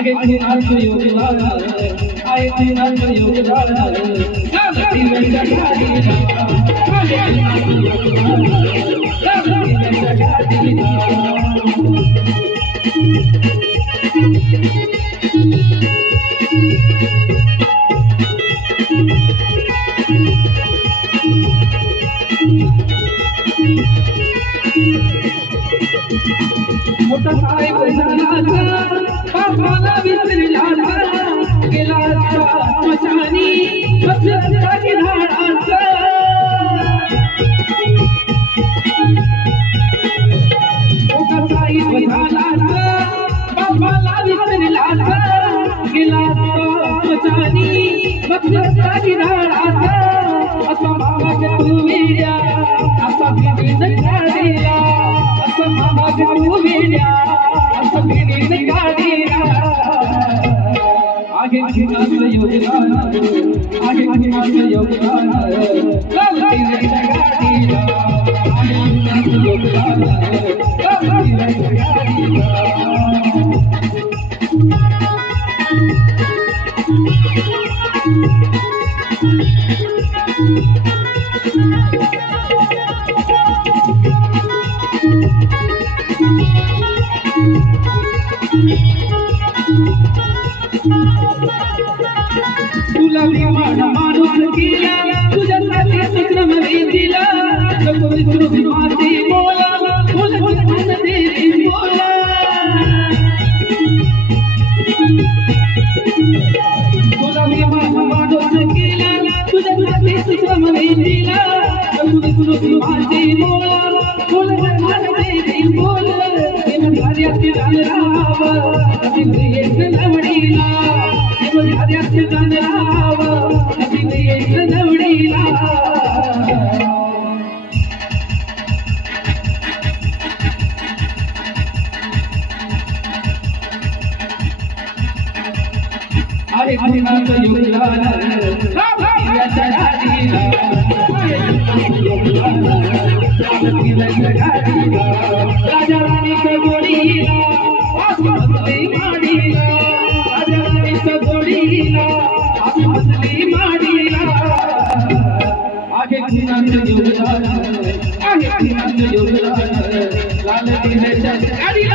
आगे नाच योगदान आगे नाच योगदान साथी में जगाड़ी आगे नाच योगदान साथी में जगाड़ी मोटा साहेब झाला बापाला विसरला गेला स्मशानी बसला की झाडाचा मोटा साहेब झाला बापाला विसरला गेला स्मशानी बसला की झाडाचा असा भावाच्या तू वेड्या असा भिडीन काढेला असा भावाच्या तू वेड्या असा भिडीन काढेला आगे नाच योगदान आगे नाच योगदान साथी में जगाड़ीला आगे नाच योगदान साथी में जगाड़ीला तुला विमान मारून गेला तुझ्यासाठी सक्रम दिला नको विसरू माझे बोला बोल बोल देवी बोला तुला विमान मारून गेला तुझ्यासाठी सक्रम दिला नको विसरू माझे बोला बोल बोल देवी बोल कार्याचे राव अति एक नवडीला कार्याचे राव अति एक नवडीला आगे नाच योगदान साथी जगाड़ीला साथी में जगाड़ीला राजा रानी का जोड़ीला आसमतली माड़ीला राजा रानी का जोड़ीला आसमतली माड़ीला आगे नाच योगदान आगे नाच योगदान लाल दी है जगाड़ीला